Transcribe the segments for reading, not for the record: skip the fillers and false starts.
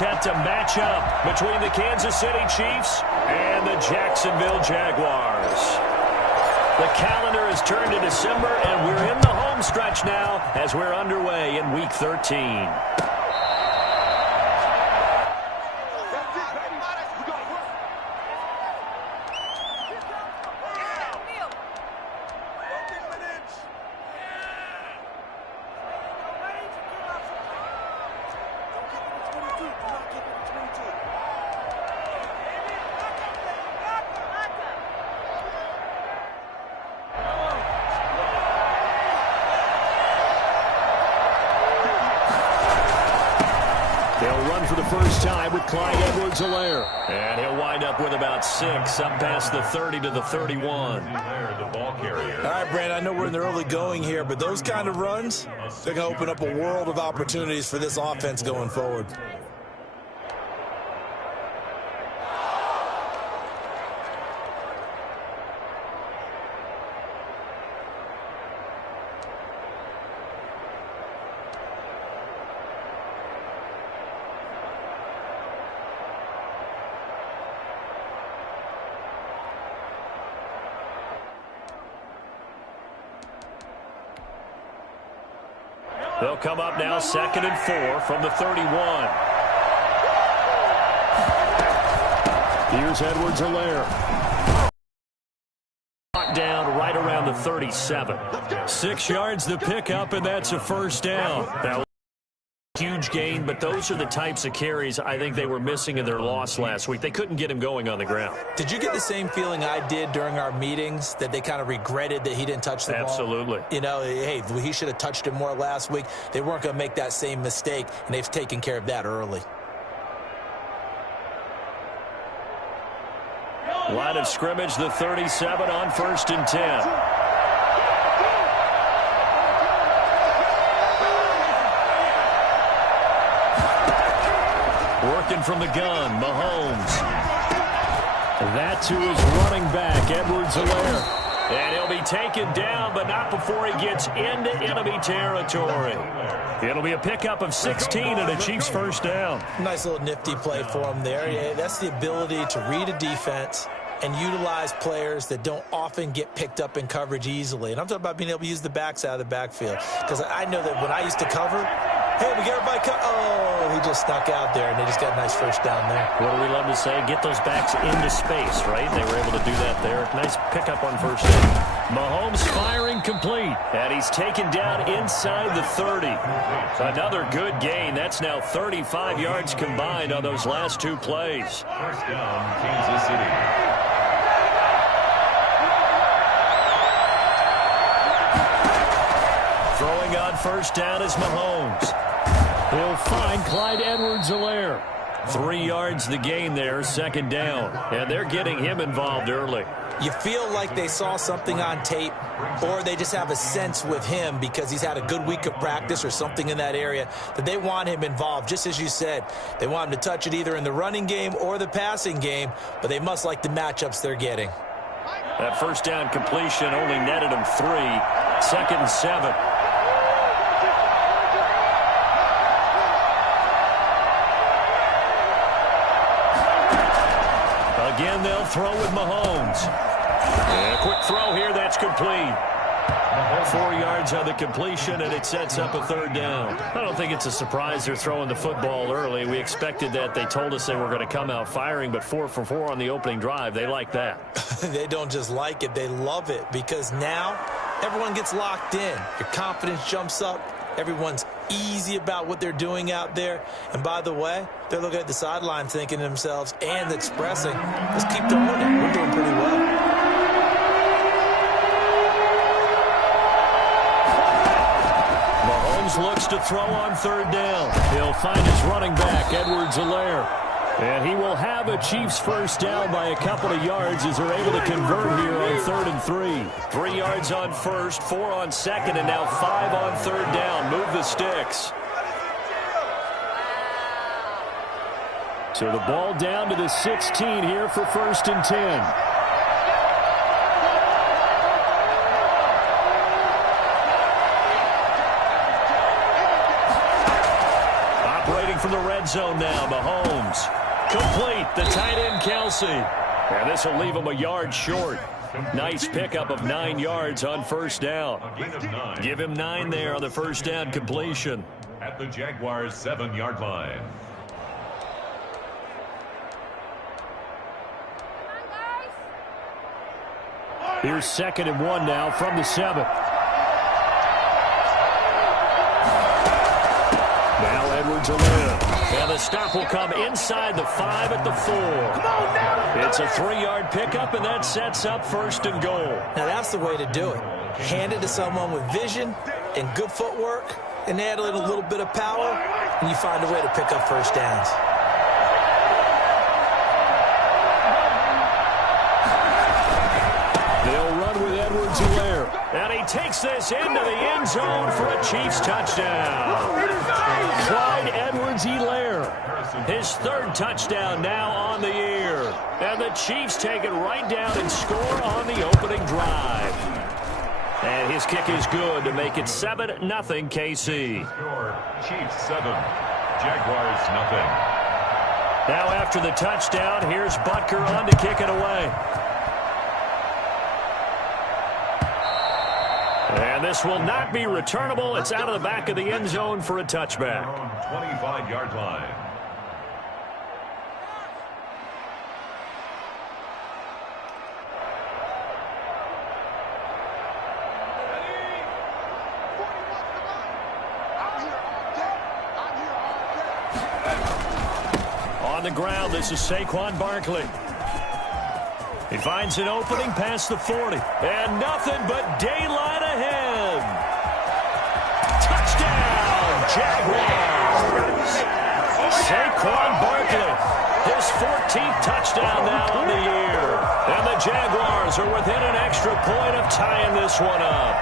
set to match up between the Kansas City Chiefs and the Jacksonville Jaguars. The calendar has turned to December, and we're in the home stretch now as we're underway in Week 13. For the first time with Clyde Edwards-Helaire. And he'll wind up with about 6, up past the 30 to the 31. All right, Brandon, I know we're in the early going here, but those kind of runs, they're going to open up a world of opportunities for this offense going forward. They'll come up now 2nd and 4 from the 31. Here's Edwards-Helaire. Down right around the 37. 6 yards the pickup, and that's a first down. That was a huge gain, but those are the types of carries I think they were missing in their loss last week. They couldn't get him going on the ground. Did you get the same feeling I did during our meetings, that they kind of regretted that he didn't touch the ball? Absolutely. You know, hey, he should have touched it more last week. They weren't going to make that same mistake, and they've taken care of that early. Line of scrimmage, the 37 on 1st and 10. Working from the gun, Mahomes. That to his running back, Edwards-Helaire. And he'll be taken down, but not before he gets into enemy territory. It'll be a pickup of 16 and a Chiefs first down. Nice little nifty play for him there. Yeah, that's the ability to read a defense and utilize players that don't often get picked up in coverage easily. And I'm talking about being able to use the backs out of the backfield. Because I know that when I used to cover, hey, we get everybody cut. Oh, he just snuck out there, and they just got a nice first down there. What do we love to say? Get those backs into space, right? They were able to do that there. Nice pickup on first down. Mahomes firing complete, and he's taken down inside the 30. Another good gain. That's now 35 yards combined on those last 2 plays. First down, Kansas City. Throwing on first down is Mahomes. He'll find Clyde Edwards-Helaire. 3 yards the gain there, 2nd down. And they're getting him involved early. You feel like they saw something on tape, or they just have a sense with him because he's had a good week of practice or something in that area that they want him involved. Just as you said, they want him to touch it either in the running game or the passing game, but they must like the matchups they're getting. That first down completion only netted him 3. 2nd and 7. Again, they'll throw with Mahomes. And a quick throw here, that's complete. 4 yards on the completion, and it sets up a 3rd down. I don't think it's a surprise they're throwing the football early. We expected that. They told us they were going to come out firing, but 4 for 4 on the opening drive. They like that. They don't just like it, they love it, because now everyone gets locked in. Your confidence jumps up. Everyone's easy about what they're doing out there. And by the way, they're looking at the sideline thinking to themselves and expressing, let's keep throwing it. We're doing pretty well. Mahomes looks to throw on 3rd down. He'll find his running back, Edwards-Helaire. And he will have a Chiefs first down by a couple of yards as they're able to convert here on 3rd and 3. 3 yards on first, 4 on second, and now 5 on 3rd down. Move the sticks. So the ball down to the 16 here for 1st and 10. Operating from the red red zone now. Mahomes. Complete. The tight end, Kelsey. And this will leave him a yard short. Nice pickup of 9 yards on first down. Give him 9 there on the first down completion. At the Jaguars' 7-yard line. Here's 2nd and 1 now from the 7. Now Edwards-Helaire. And the stop will come inside the 5 at the 4. It's a 3-yard pickup, and that sets up 1st and goal. Now that's the way to do it. Hand it to someone with vision and good footwork, and add in a little bit of power, and you find a way to pick up first downs. They'll run with Edwards-Helaire. And he takes this into the end zone for a Chiefs touchdown. Clyde Edwards-Helaire. His 3rd touchdown now on the year. And the Chiefs take it right down and score on the opening drive. And his kick is good to make it 7-0 KC. Score, Chiefs 7, Jaguars nothing. Now after the touchdown, here's Butker on to kick it away. And this will not be returnable. It's out of the back of the end zone for a touchback. 25-yard line. On the ground, this is Saquon Barkley. He finds an opening past the 40. And nothing but daylight ahead. Touchdown, Jaguars. Saquon Barkley, his 14th touchdown now on the year. And the Jaguars are within an extra point of tying this one up.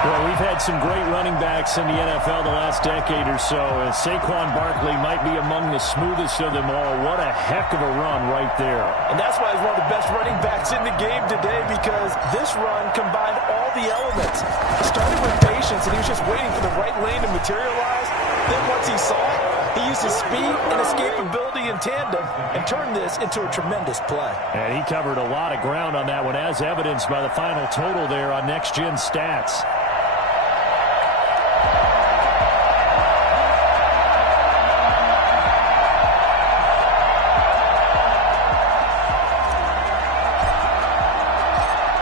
Well, we've had some great running backs in the NFL the last decade or so, and Saquon Barkley might be among the smoothest of them all. What a heck of a run right there. And that's why he's one of the best running backs in the game today, because this run combined all the elements. He started with patience, and he was just waiting for the right lane to materialize. Then once he saw it, he used his speed and escapability in tandem and turned this into a tremendous play. And he covered a lot of ground on that one, as evidenced by the final total there on Next Gen Stats.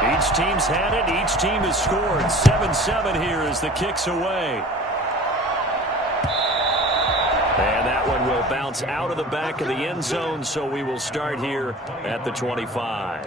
Each team's had it. Each team has scored. 7-7 here as the kick's away. And that one will bounce out of the back of the end zone, so we will start here at the 25.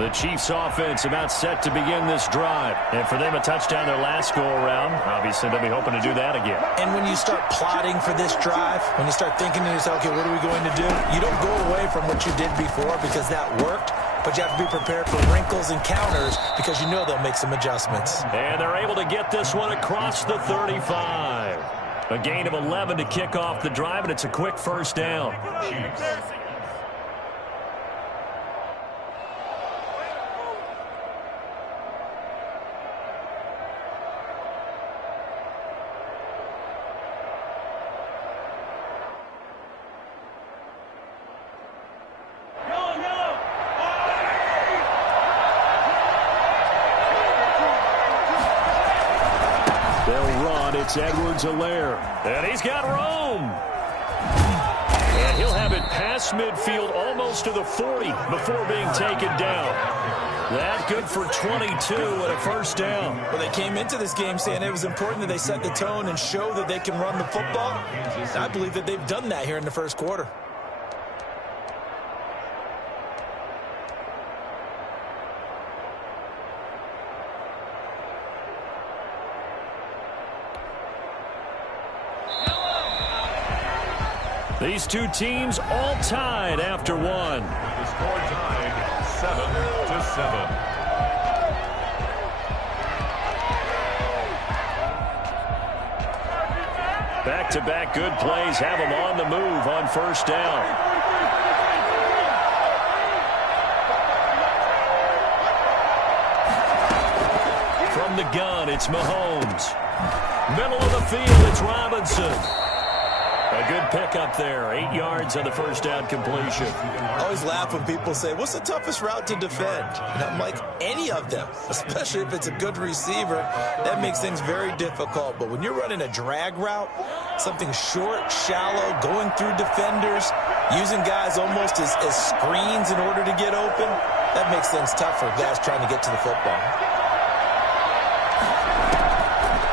The Chiefs offense about set to begin this drive. And for them, a touchdown their last go-around. Obviously, they'll be hoping to do that again. And when you start plotting for this drive, when you start thinking to yourself, okay, what are we going to do? You don't go away from what you did before because that worked, but you have to be prepared for wrinkles and counters because you know they'll make some adjustments. And they're able to get this one across the 35. A gain of 11 to kick off the drive, and it's a quick first down. Chiefs. It's Edwards-Helaire. And he's got room. And he'll have it past midfield almost to the 40 before being taken down. That good for 22 and a first down. Well, they came into this game saying it was important that they set the tone and show that they can run the football. I believe that they've done that here in the first quarter. These two teams all tied after one. The score tied 7-7. Back-to-back good plays have them on the move on first down. the gun, it's Mahomes. Middle of the field, it's Robinson. A good pickup there. 8 yards on the first down completion. I always laugh when people say, what's the toughest route to defend? And I'm like, any of them, especially if it's a good receiver. That makes things very difficult. But when you're running a drag route, something short, shallow, going through defenders, using guys almost as screens in order to get open, that makes things tough for guys trying to get to the football.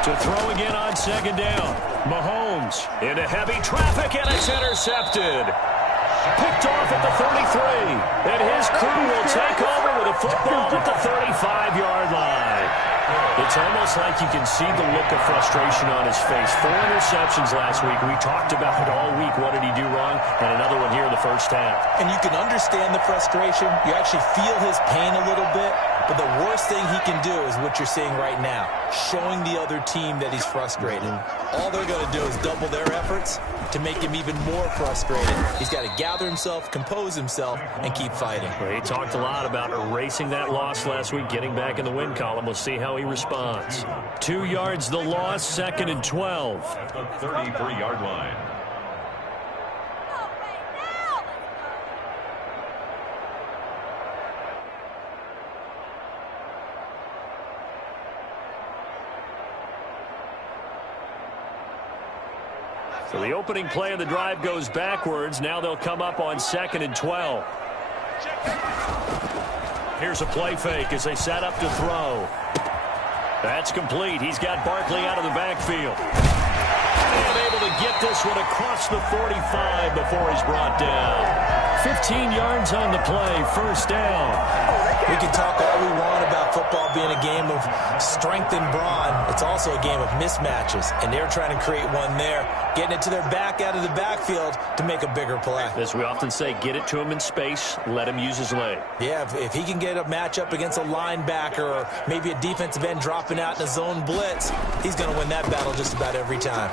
To throw again on second down. Mahomes into heavy traffic, and it's intercepted. Picked off at the 33. And his crew will take over with a football at the 35-yard line. It's almost like you can see the look of frustration on his face. 4 interceptions last week. We talked about it all week. What did he do wrong? And another one here in the first half. And you can understand the frustration. You actually feel his pain a little bit. But the worst thing he can do is what you're seeing right now, showing the other team that he's frustrated. All they're going to do is double their efforts to make him even more frustrated. He's got to gather himself, compose himself, and keep fighting. Well, he talked a lot about erasing that loss last week, getting back in the win column. We'll see how he responds. 2 yards the loss, 2nd and 12. At the 33-yard line. So the opening play of the drive goes backwards. Now they'll come up on 2nd and 12. Here's a play fake as they set up to throw. That's complete. He's got Barkley out of the backfield. And able to get this one across the 45 before he's brought down. 15 yards on the play, first down. We can talk all we want about football being a game of strength and brawn. It's also a game of mismatches, and they're trying to create one there, getting it to their back out of the backfield to make a bigger play. As we often say, get it to him in space, let him use his leg. Yeah, if he can get a matchup against a linebacker or maybe a defensive end dropping out in a zone blitz, he's going to win that battle just about every time.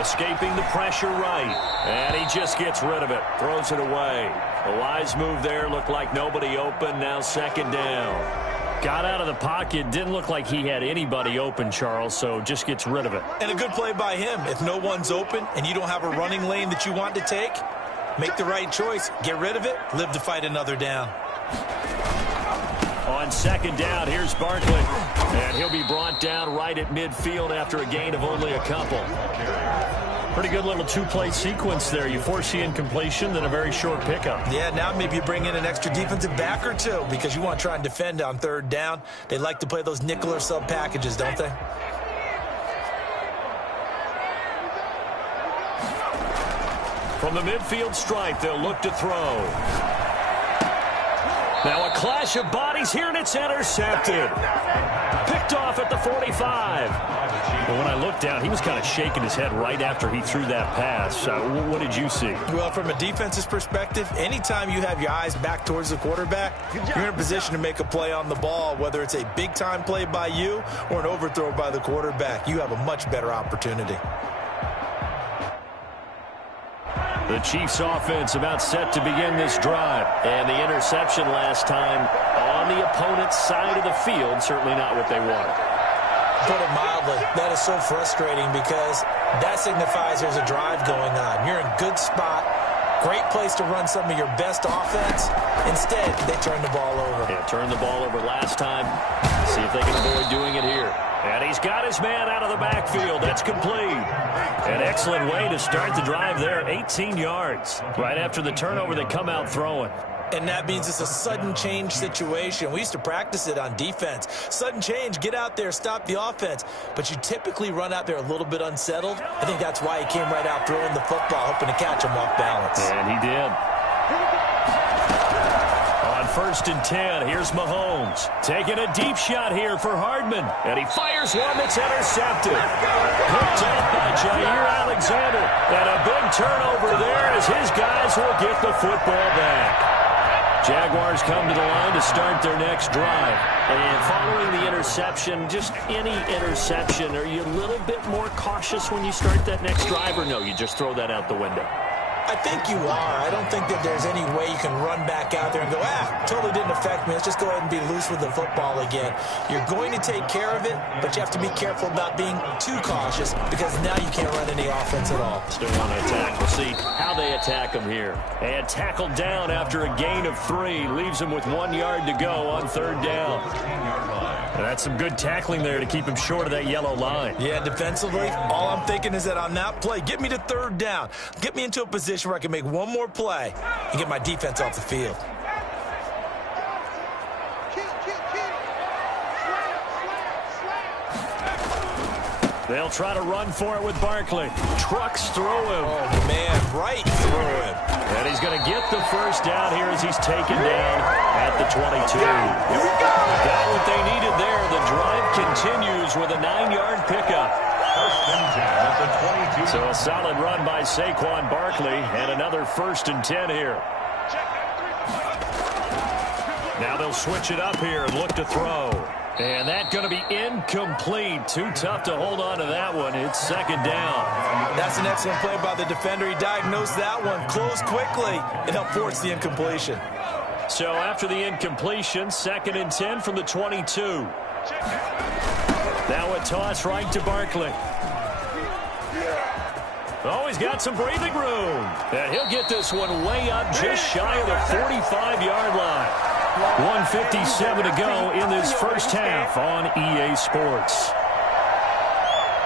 Escaping the pressure right, and he just gets rid of it, throws it away. A wise move there, looked like nobody open, now 2nd down. Got out of the pocket, didn't look like he had anybody open, Charles, so just gets rid of it. And a good play by him. If no one's open and you don't have a running lane that you want to take, make the right choice, get rid of it, live to fight another down. On 2nd down, here's Barkley. And he'll be brought down right at midfield after a gain of only a couple. Pretty good little 2-play sequence there. You force the incompletion, then a very short pickup. Yeah, now maybe you bring in an extra defensive back or two because you want to try and defend on 3rd down. They like to play those nickel or sub packages, don't they? From the midfield stripe, they'll look to throw. Now a clash of bodies here, and it's intercepted. Picked off at the 45. But when I looked down, he was kind of shaking his head right after he threw that pass. What did you see? Well, from a defense's perspective, anytime you have your eyes back towards the quarterback, you're in a position to make a play on the ball, whether it's a big-time play by you or an overthrow by the quarterback. You have a much better opportunity. The Chiefs offense about set to begin this drive. And the interception last time on the opponent's side of the field, certainly not what they wanted. Put it mildly, that is so frustrating because that signifies there's a drive going on. You're in a good spot, great place to run some of your best offense. Instead, they turn the ball over. Yeah, turned the ball over last time. See if they can avoid doing it here. And he's got his man out of the backfield. That's complete. An excellent way to start the drive there. 18 yards. Right after the turnover, they come out throwing. And that means it's a sudden change situation. We used to practice it on defense. Sudden change, get out there, stop the offense. But you typically run out there a little bit unsettled. I think that's why he came right out throwing the football, hoping to catch him off balance. And he did. On 1st and 10, here's Mahomes. Taking a deep shot here for Hardman. And he fires one that's intercepted. Picked up by Jair Alexander. And a big turnover there as his guys will get the football back. Jaguars come to the line to start their next drive. And following the interception, just any interception, are you a little bit more cautious when you start that next drive, or no, you just throw that out the window? I think you are. I don't think that there's any way you can run back out there and go, totally didn't affect me. Let's just go ahead and be loose with the football again. You're going to take care of it, but you have to be careful about being too cautious because now you can't run any offense at all. Still want to attack. We'll see how they attack him here. And tackled down after a gain of 3. Leaves him with 1 yard to go on 3rd down. And that's some good tackling there to keep him short of that yellow line. Yeah, defensively, all I'm thinking is that on that play, get me to 3rd down. Get me into a position where I can make one more play and get my defense off the field. They'll try to run for it with Barkley. Trucks through him. Oh, man, right through him. And he's going to get the 1st down here as he's taken down at the 22. Here we go. Got what they needed there. The drive continues with a 9-yard pickup. 1st and 10 at the 22. So a solid run by Saquon Barkley and another 1st and 10 here. Now they'll switch it up here and look to throw. And that's going to be incomplete. Too tough to hold on to that one. It's 2nd down. That's an excellent play by the defender. He diagnosed that one, closed quickly, and helped force the incompletion. So after the incompletion, 2nd and 10 from the 22. Now a toss right to Barkley. Oh, he's got some breathing room. And he'll get this one way up just shy of the 45-yard line. 1:57 to go in this 1st half on EA Sports.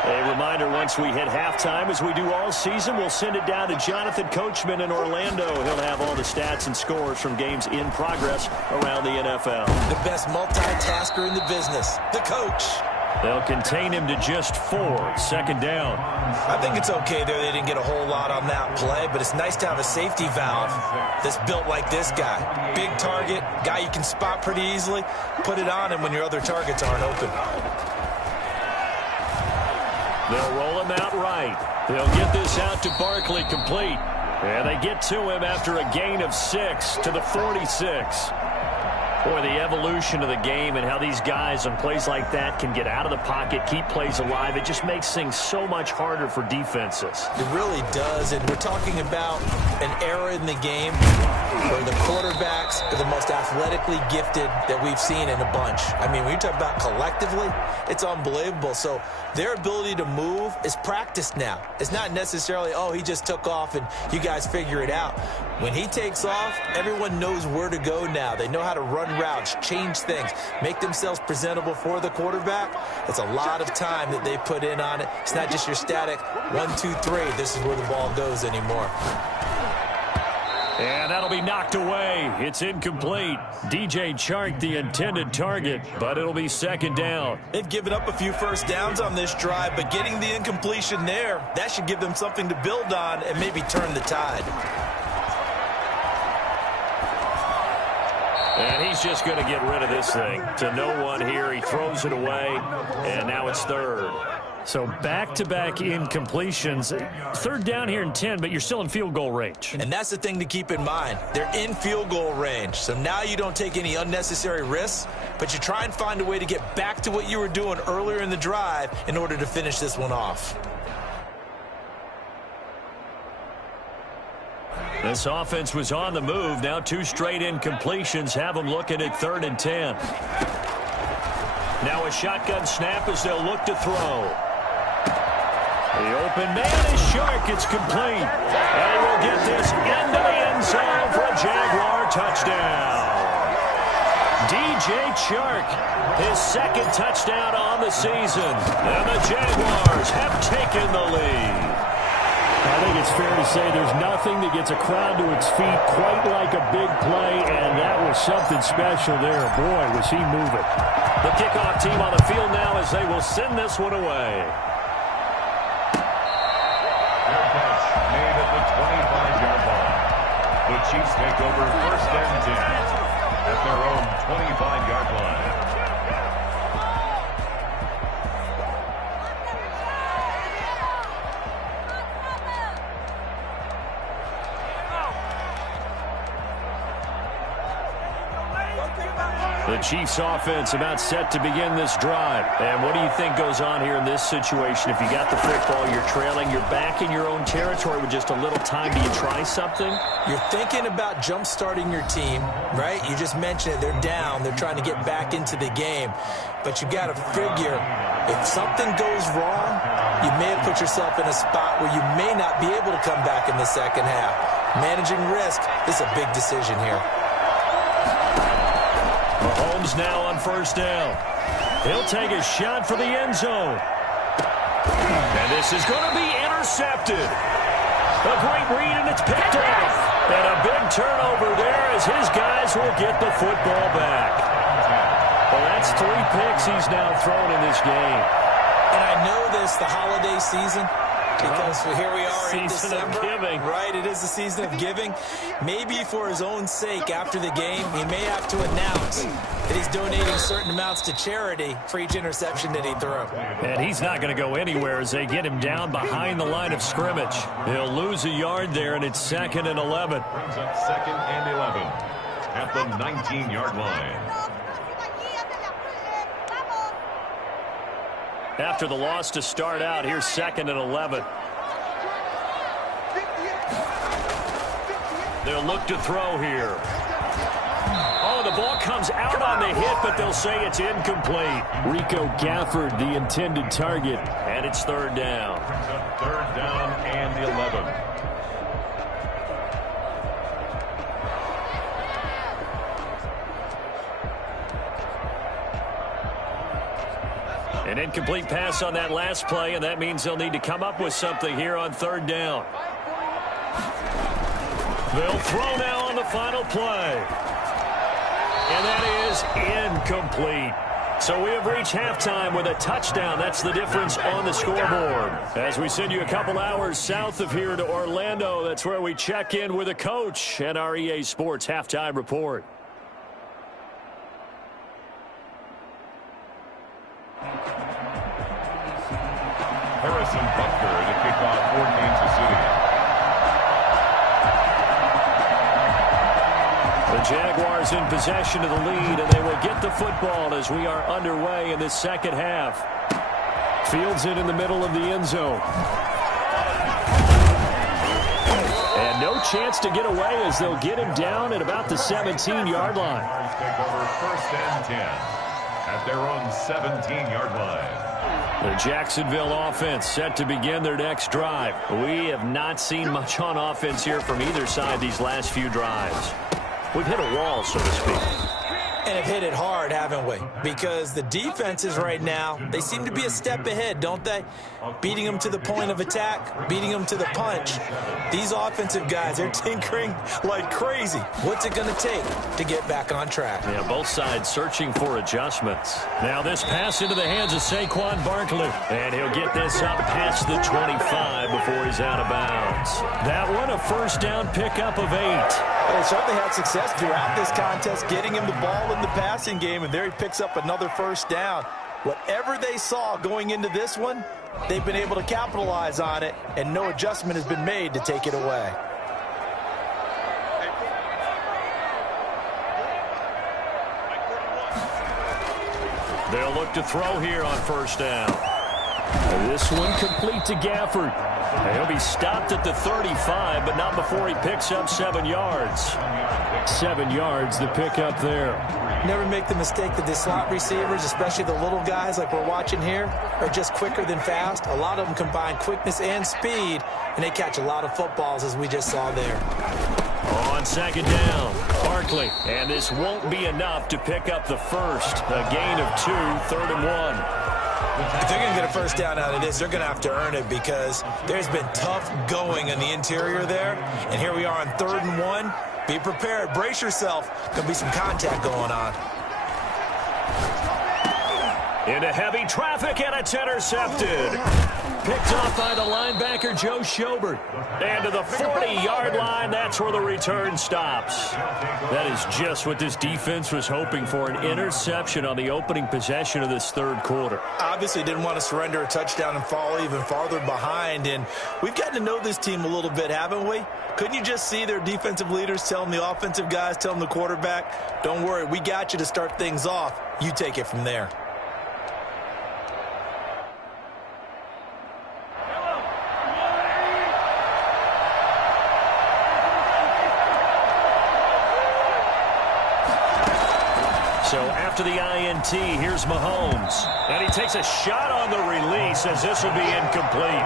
A reminder, once we hit halftime, as we do all season, we'll send it down to Jonathan Coachman in Orlando. He'll have all the stats and scores from games in progress around the NFL. The best multitasker in the business, the coach. They'll contain him to just 4. 2nd down. I think it's okay there. They didn't get a whole lot on that play, but it's nice to have a safety valve that's built like this guy. Big target, guy you can spot pretty easily. Put it on him when your other targets aren't open. They'll roll him out right. They'll get this out to Barkley complete. And they get to him after a gain of 6 to the 46. Boy, the evolution of the game and how these guys on plays like that can get out of the pocket, keep plays alive, it just makes things so much harder for defenses. It really does, and we're talking about an era in the game where the quarterbacks are the most athletically gifted that we've seen in a bunch. I mean, when you talk about collectively, it's unbelievable. So their ability to move is practiced now. It's not necessarily, oh, he just took off and you guys figure it out. When he takes off, everyone knows where to go now. They know how to run routes, change things, make themselves presentable for the quarterback. It's a lot of time that they put in on it. It's not just your static 1, 2, 3. This is where the ball goes anymore. And that'll be knocked away. It's incomplete. DJ Chark, the intended target, but it'll be 2nd down. They've given up a few 1st downs on this drive, but getting the incompletion there, that should give them something to build on and maybe turn the tide. And he's just going to get rid of this thing. To no one here. He throws it away, and now it's 3rd. So back-to-back incompletions. 3rd down here in 10, but you're still in field goal range. And that's the thing to keep in mind. They're in field goal range. So now you don't take any unnecessary risks, but you try and find a way to get back to what you were doing earlier in the drive in order to finish this one off. This offense was on the move. Now 2 straight incompletions have them looking at 3rd and 10. Now a shotgun snap as they'll look to throw. The open man is Chark. It's complete. And he will get this into the end zone for a Jaguar touchdown. DJ Chark, his 2nd touchdown on the season. And the Jaguars have taken the lead. I think it's fair to say there's nothing that gets a crowd to its feet quite like a big play, and that was something special there. Boy, was he moving. The kickoff team on the field now as they will send this one away. Their catch made at the 25-yard line. The Chiefs take over 1st and 10 at their own 25-yard line. The Chiefs offense about set to begin this drive. And what do you think goes on here in this situation? If you got the football, you're trailing, you're back in your own territory with just a little time. Do you try something? You're thinking about jump-starting your team, right? You just mentioned it. They're down. They're trying to get back into the game. But you got to figure, if something goes wrong, you may have put yourself in a spot where you may not be able to come back in the second half. Managing risk is a big decision here. Mahomes now on first down. He'll take a shot for the end zone. And this is going to be intercepted. A great read, and it's picked off. And a big turnover there as his guys will get the football back. Well, that's 3 picks he's now thrown in this game. And I know this, the holiday season, because here we are in December. Season of giving. Right, it is the season of giving. Maybe for his own sake after the game, he may have to announce that he's donating certain amounts to charity for each interception that he threw. And he's not going to go anywhere as they get him down behind the line of scrimmage. He'll lose a yard there, and it's 2nd and 11. Brings up 2nd and 11 at the 19-yard line. After the loss to start out, here's 2nd and 11. They'll look to throw here. Oh, the ball comes out on the hit, but they'll say it's incomplete. Rico Gafford, the intended target, and it's 3rd down. 3rd down and 11. An incomplete pass on that last play, and that means they'll need to come up with something here on 3rd down. They'll throw now on the final play. And that is incomplete. So we have reached halftime with a touchdown. That's the difference on the scoreboard. As we send you a couple hours south of here to Orlando, that's where we check in with a coach and our EA Sports Halftime Report. Harrison Butker, the kickoff for Kansas City. The Jaguars in possession of the lead, and they will get the football as we are underway in this second half. Fields it in the middle of the end zone. And no chance to get away as they'll get him down at about the 17-yard line. Take over 1st and 10 at their own 17-yard line. The Jacksonville offense set to begin their next drive. We have not seen much on offense here from either side these last few drives. We've hit a wall, so to speak. And have hit it hard, haven't we? Because the defenses right now, they seem to be a step ahead, don't they? Beating them to the point of attack, beating them to the punch. These offensive guys, they're tinkering like crazy. What's it going to take to get back on track? Yeah, both sides searching for adjustments. Now this pass into the hands of Saquon Barkley. And he'll get this up past the 25 before he's out of bounds. That one, a 1st down pickup of 8. They certainly had success throughout this contest, getting him the ball in the passing game, and there he picks up another 1st down. Whatever they saw going into this one, they've been able to capitalize on it, and no adjustment has been made to take it away. They'll look to throw here on 1st down. This one complete to Gafford. He'll be stopped at the 35, but not before he picks up 7 yards. 7 yards, the pickup there. Never make the mistake that the slot receivers, especially the little guys like we're watching here, are just quicker than fast. A lot of them combine quickness and speed, and they catch a lot of footballs, as we just saw there. On 2nd down, Barkley. And this won't be enough to pick up the 1st. A gain of 2, 3rd and 1. If they're going to get a 1st down out of this, they're going to have to earn it because there's been tough going in the interior there. And here we are on 3rd and 1. Be prepared. Brace yourself. There'll be some contact going on. Into heavy traffic, and it's intercepted. Picked off by the linebacker, Joe Schobert. And to the 40-yard line, that's where the return stops. That is just what this defense was hoping for, an interception on the opening possession of this third quarter. Obviously didn't want to surrender a touchdown and fall even farther behind. And we've gotten to know this team a little bit, haven't we? Couldn't you just see their defensive leaders telling the offensive guys, telling the quarterback, don't worry, we got you to start things off. You take it from there. So after the INT, here's Mahomes. And he takes a shot on the release as this will be incomplete.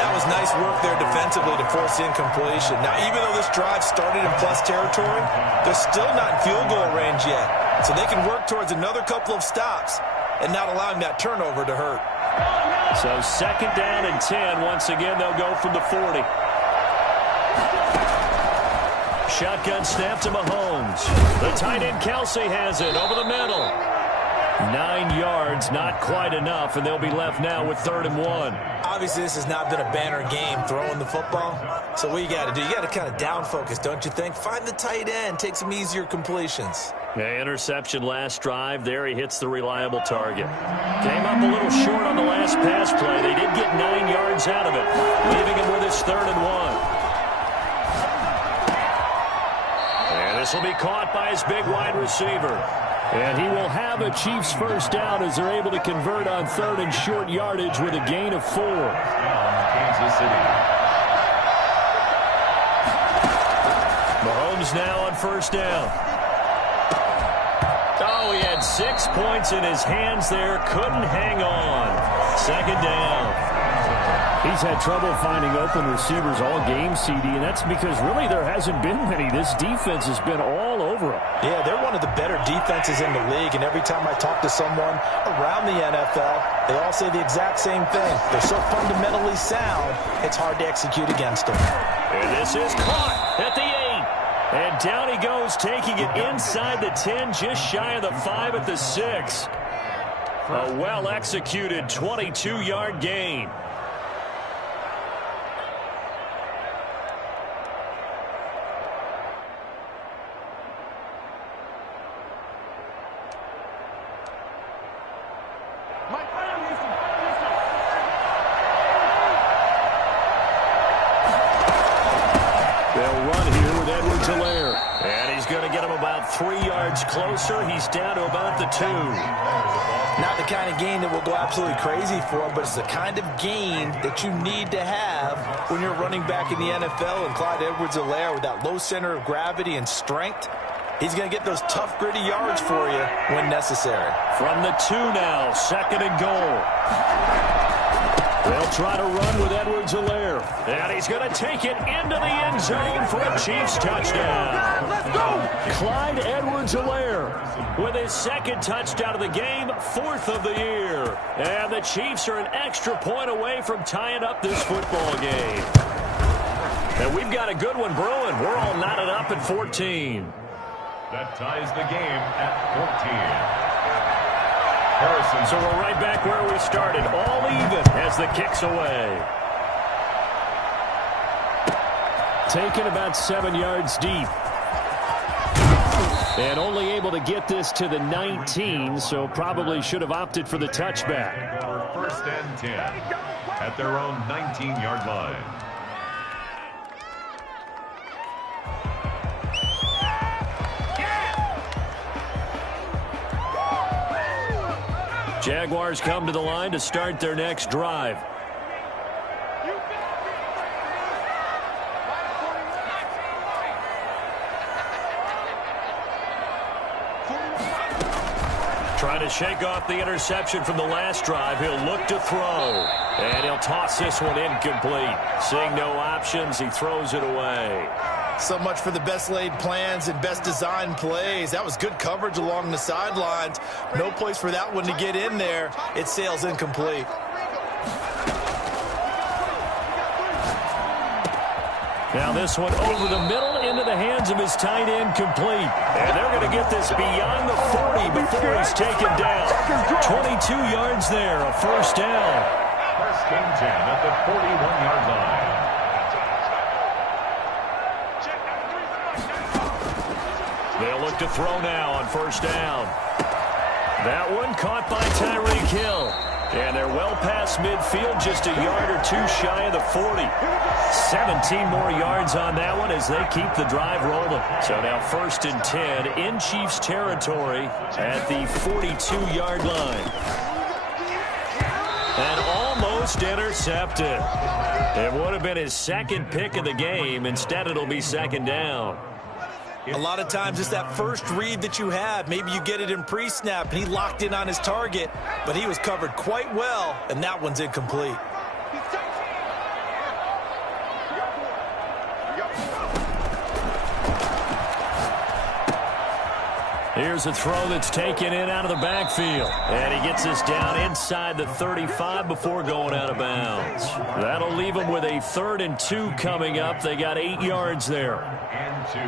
That was nice work there defensively to force incompletion. Now, even though this drive started in plus territory, they're still not in field goal range yet. So they can work towards another couple of stops and not allowing that turnover to hurt. So second down and 10. Once again, they'll go from the 40. Shotgun snap to Mahomes. The tight end Kelsey has it over the middle. 9 yards, not quite enough, and they'll be left now with 3rd and 1. Obviously, this has not been a banner game throwing the football. So what you got to do, you got to kind of down focus, don't you think? Find the tight end, take some easier completions. Yeah, interception last drive. There he hits the reliable target. Came up a little short on the last pass play. They did get 9 yards out of it, leaving him with his 3rd and 1. This will be caught by his big wide receiver. And he will have a Chiefs first down as they're able to convert on 3rd and short yardage with a gain of 4. Kansas City. Mahomes now on first down. Oh, he had 6 points in his hands there. Couldn't hang on. 2nd down. He's had trouble finding open receivers all game, CD, and that's because really there hasn't been many. This defense has been all over him. Yeah, they're one of the better defenses in the league, and every time I talk to someone around the NFL, they all say the exact same thing. They're so fundamentally sound, it's hard to execute against them. And this is caught at the 8. And down he goes, taking it inside the 10, just shy of the 5 at the 6. A well-executed 22-yard gain. And he's going to get him about 3 yards closer. He's down to about the 2. Not the kind of gain that will go absolutely crazy for him, but it's the kind of gain that you need to have when you're running back in the NFL. And Clyde Edwards-Helaire, with that low center of gravity and strength, he's going to get those tough, gritty yards for you when necessary. From the 2 now, 2nd and goal. They'll try to run with Edwards-Helaire. And he's going to take it into the end zone for a Chiefs touchdown. Let's go! Clyde Edwards-Helaire with his 2nd touchdown of the game, 4th of the year. And the Chiefs are an extra point away from tying up this football game. And we've got a good one brewing. We're all knotted up at 14. That ties the game at 14. Harrison. So we're right back where we started, all even as the kick's away. Taken about 7 yards deep. And only able to get this to the 19, so probably should have opted for the touchback. For 1st and 10 at their own 19-yard line. Jaguars come to the line to start their next drive. Trying to shake off the interception from the last drive. He'll look to throw. And he'll toss this one incomplete. Seeing no options, he throws it away. So much for the best laid plans and best designed plays. That was good coverage along the sidelines. No place for that one to get in there. It sails incomplete. Now this one over the middle into the hands of his tight end, complete. And they're going to get this beyond the 40 before he's taken down. 22 yards there, a first down. First and 10 at the 41-yard line. They'll look to throw now on first down. That one caught by Tyreek Hill. And they're well past midfield, just a yard or two shy of the 40. 17 more yards on that one as they keep the drive rolling. So now first and 10 in Chiefs territory at the 42-yard line. And almost intercepted. It would have been his second pick of the game. Instead, it'll be second down. A lot of times it's that first read that you have. Maybe you get it in pre-snap, and he locked in on his target, but he was covered quite well, and that one's incomplete. Here's a throw that's taken in out of the backfield. And he gets this down inside the 35 before going out of bounds. That'll leave him with a 3rd and 2 coming up. They got 8 yards there. And 2.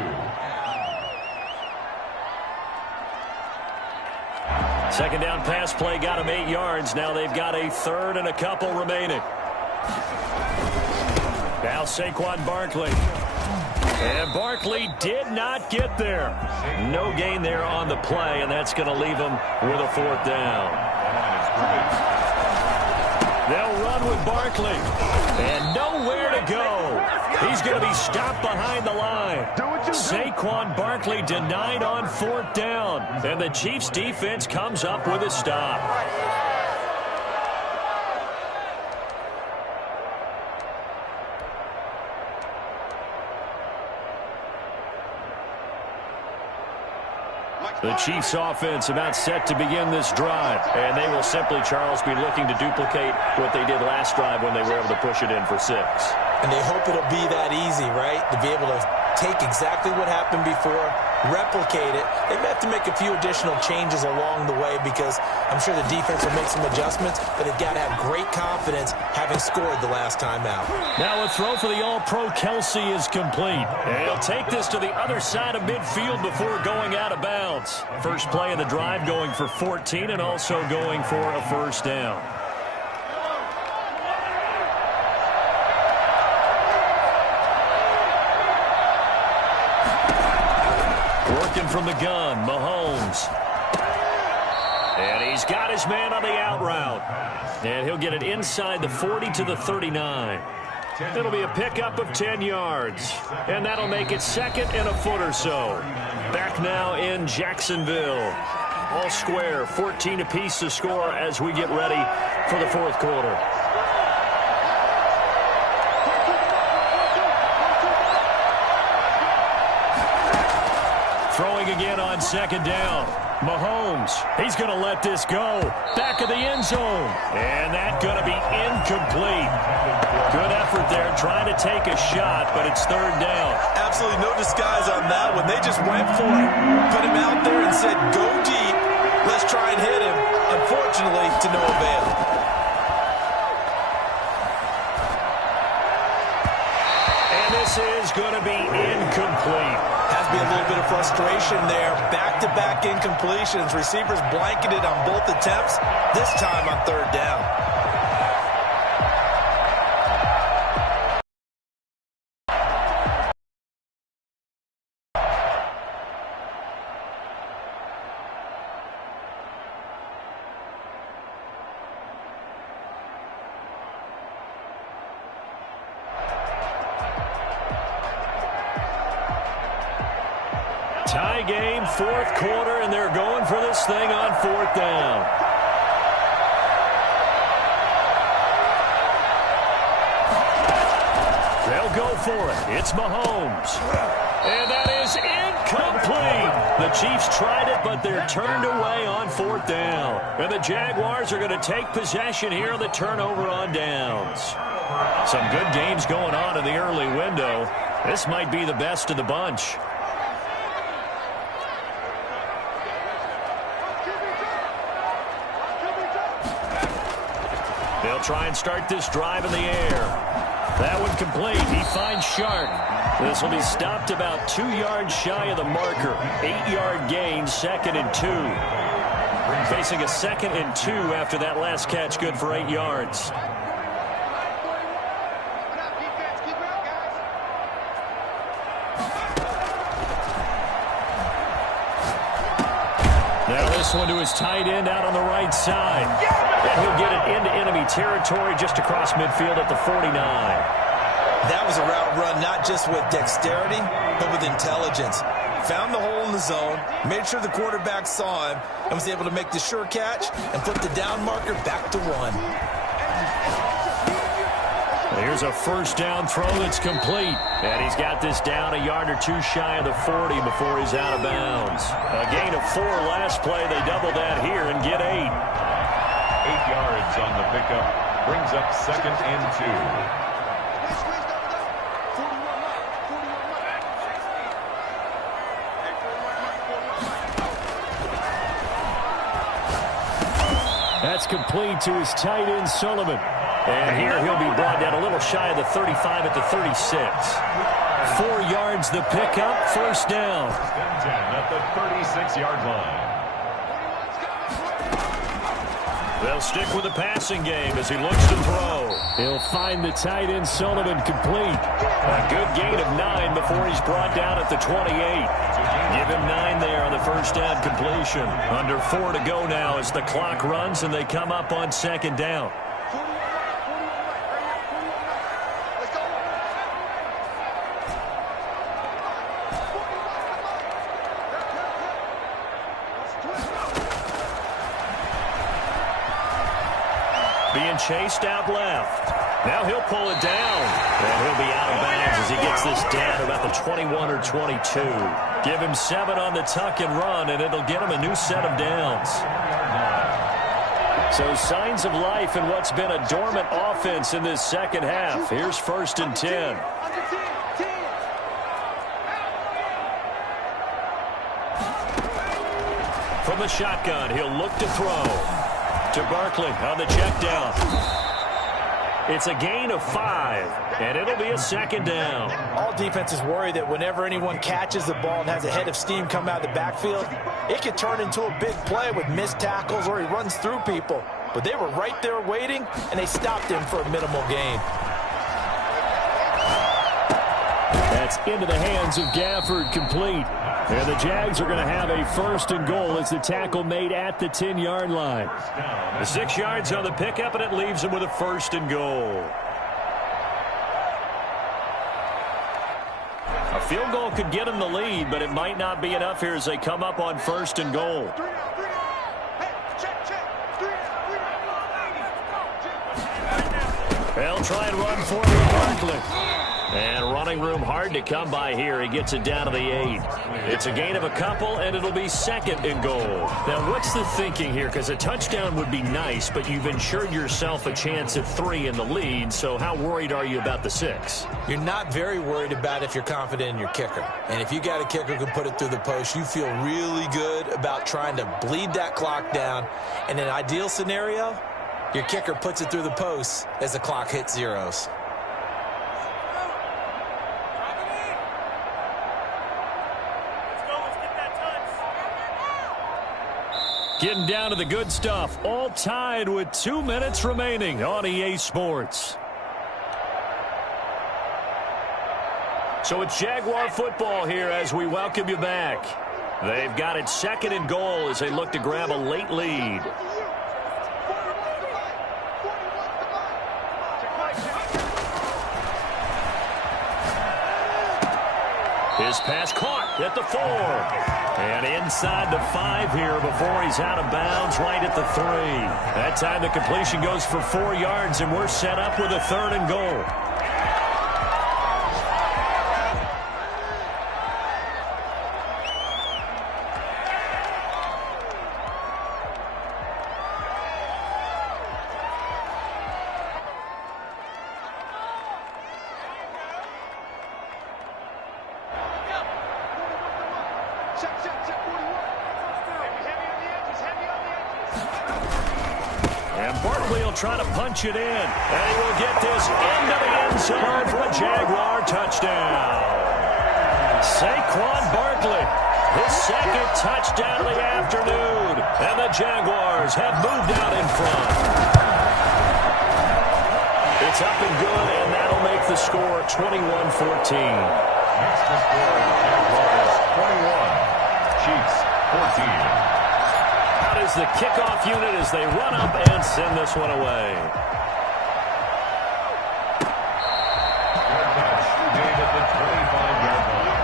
Second down pass play got him 8 yards. Now they've got a 3rd and a couple remaining. Now Saquon Barkley. And Barkley did not get there. No gain there on the play, and that's going to leave him with a 4th down. They'll run with Barkley. And nowhere to go. He's going to be stopped behind the line. Saquon Barkley denied on 4th down. And the Chiefs defense comes up with a stop. The Chiefs offense about set to begin this drive. And they will simply, Charles, be looking to duplicate what they did last drive when they were able to push it in for 6. And they hope it'll be that easy, right? To be able to take exactly what happened before, replicate it. They may have to make a few additional changes along the way because I'm sure the defense will make some adjustments, but they've got to have great confidence having scored the last time out. Now a throw for the All-Pro Kelsey is complete. And he'll take this to the other side of midfield before going out of bounds. First play of the drive going for 14 and also going for a first down. Working from the gun, Mahomes. And he's got his man on the out route. And he'll get it inside the 40 to the 39. It'll be a pickup of 10 yards. And that'll make it 2nd and a foot or so. Back now in Jacksonville. All square, 14 apiece to score as we get ready for the 4th quarter. Throwing again on 2nd down. Mahomes, he's going to let this go. Back of the end zone. And that's going to be incomplete. Good effort there trying to take a shot, but it's 3rd down. Absolutely no disguise on that one. They just went for it. Put him out there and said, go deep. Let's try and hit him. Unfortunately, to no avail. And this is going to be incomplete. Has to be a little bit of frustration there. Back-to-back incompletions. Receivers blanketed on both attempts, this time on 3rd down. Tie game, 4th quarter, and they're going for this thing on 4th down. They'll go for it. It's Mahomes. And that is incomplete. The Chiefs tried it, but they're turned away on 4th down. And the Jaguars are going to take possession here on the turnover on downs. Some good games going on in the early window. This might be the best of the bunch. They'll try and start this drive in the air. That one complete. He finds Sharp. This will be stopped about 2 yards shy of the marker. 8-yard gain, 2nd and 2. Facing a 2nd and 2 after that last catch, good for 8 yards. Now this one to his tight end out on the right side. And he'll get it into enemy territory just across midfield at the 49. That was a route run not just with dexterity, but with intelligence. Found the hole in the zone, made sure the quarterback saw him, and was able to make the sure catch and put the down marker back to 1. Here's a first down throw that's complete. And he's got this down a yard or 2 shy of the 40 before he's out of bounds. A gain of 4 last play. They double that here and get 8. 8 yards on the pickup. Brings up 2nd and 2. That's complete to his tight end, Sullivan. And here he'll be brought down a little shy of the 35 at the 36. 4 yards the pickup, first down. 10 at the 36-yard line. They'll stick with the passing game as he looks to throw. He'll find the tight end, Sullivan, complete. A good gain of 9 before he's brought down at the 28. Give him 9 there on the first down completion. Under 4 to go now as the clock runs and they come up on 2nd down. Being chased out left. Now he'll pull it down. And he'll be out of bounds as he gets this down about the 21 or 22. Give him 7 on the tuck and run, and it'll get him a new set of downs. So signs of life in what's been a dormant offense in this second half. Here's 1st and 10. From the shotgun, he'll look to throw. To Barkley on the check down. It's a gain of 5, and it'll be a 2nd down. All defenses worry that whenever anyone catches the ball and has a head of steam come out of the backfield, it could turn into a big play with missed tackles or he runs through people. But they were right there waiting, and they stopped him for a minimal gain. That's into the hands of Gafford, complete. And the Jags are going to have a 1st and goal as the tackle made at the 10-yard line. The 6 yards on the pickup, and it leaves them with a 1st and goal. A field goal could get them the lead, but it might not be enough here as they come up on 1st and goal. They'll try and run for it with Barkley. And running room hard to come by here. He gets it down to the 8. It's a gain of a couple, and it'll be 2nd and goal. Now, what's the thinking here? Because a touchdown would be nice, but you've ensured yourself a chance at 3 in the lead, so how worried are you about the 6? You're not very worried about if you're confident in your kicker. And if you got a kicker who can put it through the post, you feel really good about trying to bleed that clock down. In an ideal scenario, your kicker puts it through the post as the clock hits zeros. Getting down to the good stuff. All tied with 2 minutes remaining on EA Sports. So it's Jaguar football here as we welcome you back. They've got it 2nd and goal as they look to grab a late lead. His pass caught at the 4. And inside the 5 here before he's out of bounds right at the 3. That time the completion goes for 4 yards, and we're set up with a 3rd and goal. Try to punch it in, and he will get this into the end zone for a Jaguar touchdown. Saquon Barkley, his 2nd touchdown of the afternoon, and the the Jaguars have moved out in front. It's up and good, and that'll make the score 21-14. Makes the score Jaguars 21, Chiefs 14. Out is the kickoff unit as they run up and send this one away. Good catch made at the 25-yard line.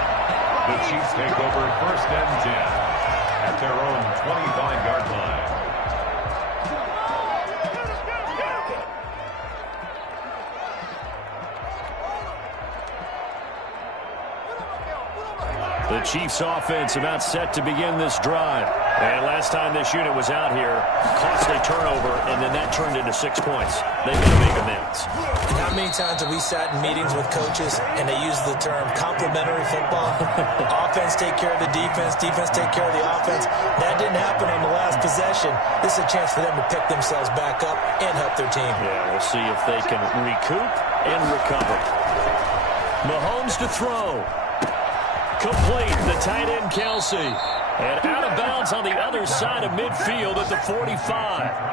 The Chiefs take over first and 10 at their own 25-yard line. The Chiefs offense about set to begin this drive. And last time this unit was out here, costly turnover, and then that turned into 6 points. They've got to make amends. How many times have we sat in meetings with coaches and they use the term complementary football? Offense take care of the defense, defense take care of the offense. That didn't happen on the last possession. This is a chance for them to pick themselves back up and help their team. Yeah, we'll see if they can recoup and recover. Mahomes to throw. Complete, the tight end Kelsey. And out of bounds on the other side of midfield at the 45.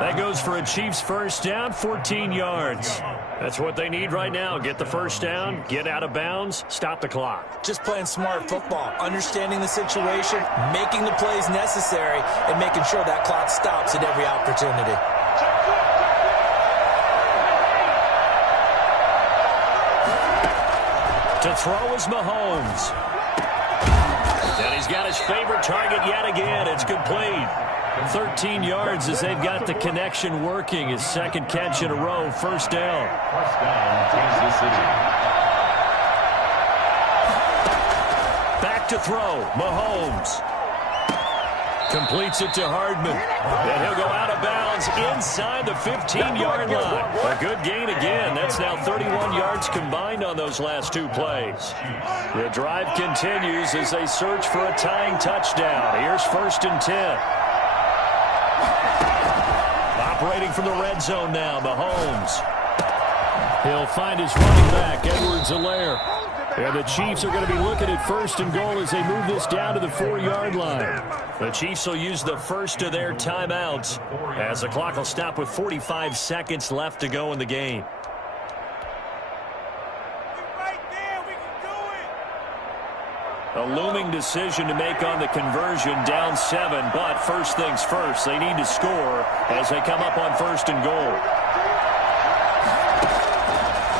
That goes for a Chiefs first down, 14 yards. That's what they need right now. Get the first down, get out of bounds, stop the clock. Just playing smart football, understanding the situation, making the plays necessary, and making sure that clock stops at every opportunity. To throw is Mahomes. And he's got his favorite target yet again. It's complete. 13 yards as they've got the connection working. His second catch in a row. First down. First down, Kansas City. Back to throw. Mahomes. Completes it to Hardman. And he'll go out of bounds inside the 15-yard line. A good gain again. That's now 31 yards combined on those last two plays. The drive continues as they search for a tying touchdown. Here's first and 10. Operating from the red zone now, Mahomes. He'll find his running back, Edwards-Helaire. And the Chiefs are going to be looking at first and goal as they move this down to the 4-yard line. The Chiefs will use the first of their timeouts as the clock will stop with 45 seconds left to go in the game. A looming decision to make on the conversion, down 7, but first things first, they need to score as they come up on first and goal.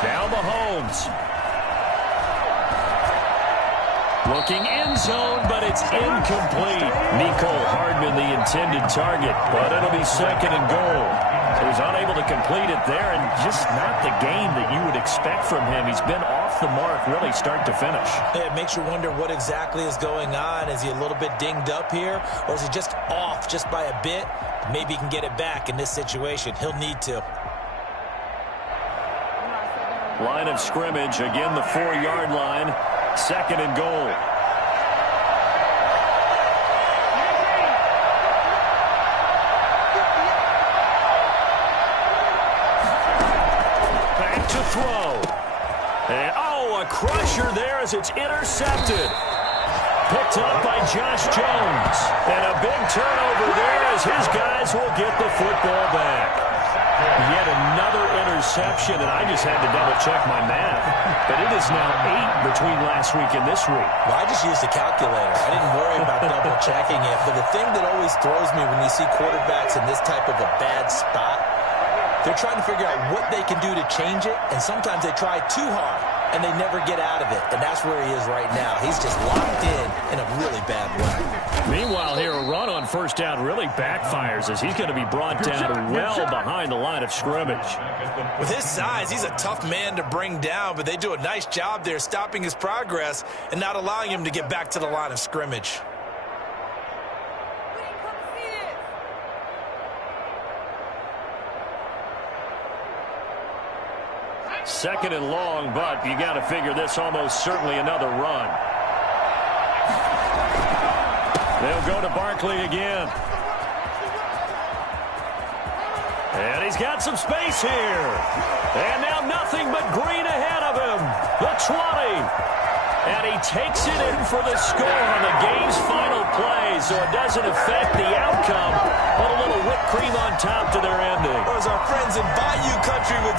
Now Mahomes. Looking end zone, but it's incomplete. Mecole Hardman, the intended target, but it'll be second and goal. He was unable to complete it there, and just not the game that you would expect from him. He's been off the mark, really, start to finish. Yeah, it makes you wonder what exactly is going on. Is he a little bit dinged up here, or is he just off just by a bit? Maybe he can get it back in this situation. He'll need to. Line of scrimmage, again the 4-yard line. Second and goal. Back to throw. And, a crusher there as it's intercepted. Picked up by Josh Jones. And a big turnover there as his guys will get the football back. Yet another interception, and I just had to double-check my math. But it is now 8 between last week and this week. Well, I just used a calculator. I didn't worry about double-checking it. But the thing that always throws me when you see quarterbacks in this type of a bad spot, they're trying to figure out what they can do to change it, and sometimes they try too hard, and they never get out of it. And that's where he is right now. He's just locked in a really bad way. Meanwhile, here, a run on first down really backfires as he's going to be brought down well behind the line of scrimmage. With his size, he's a tough man to bring down, but they do a nice job there stopping his progress and not allowing him to get back to the line of scrimmage. Second and long, but you got to figure this almost certainly another run. They'll go to Barkley again. And he's got some space here. And now nothing but green ahead of him. The 20. And he takes it in for the score on the game's final play, so it doesn't affect the outcome, but a little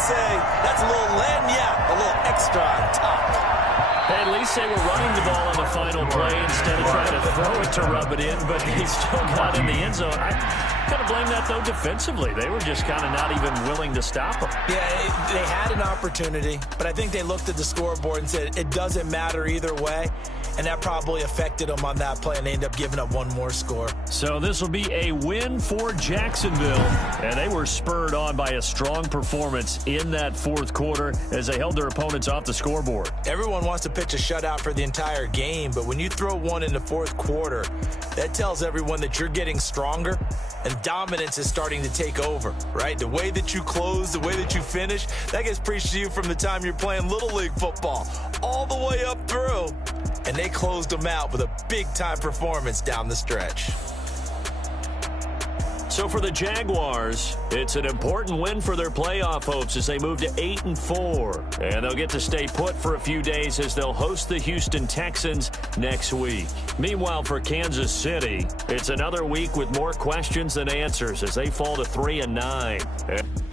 say that's a little lagniappe, a little extra on top. Hey, at least they were running the ball on the final play instead of trying to throw it to rub it in, but he still got in the end zone. I kind of blame that, though, defensively. They were just kind of not even willing to stop him. Yeah, they had an opportunity, but I think they looked at the scoreboard and said it doesn't matter either way, and that probably affected them on that play, and they ended up giving up one more score. So this will be a win for Jacksonville, and they were spurred on by a strong performance in that fourth quarter as they held their opponents off the scoreboard. Everyone wants to pitch a shutout for the entire game, but when you throw one in the fourth quarter, that tells everyone that you're getting stronger and dominance is starting to take over, right? The way that you close, the way that you finish, that gets preached to you from the time you're playing Little League football all the way up through. And they closed them out with a big-time performance down the stretch. So for the Jaguars, it's an important win for their playoff hopes as they move to 8-4. And they'll get to stay put for a few days as they'll host the Houston Texans next week. Meanwhile, for Kansas City, it's another week with more questions than answers as they fall to 3-9.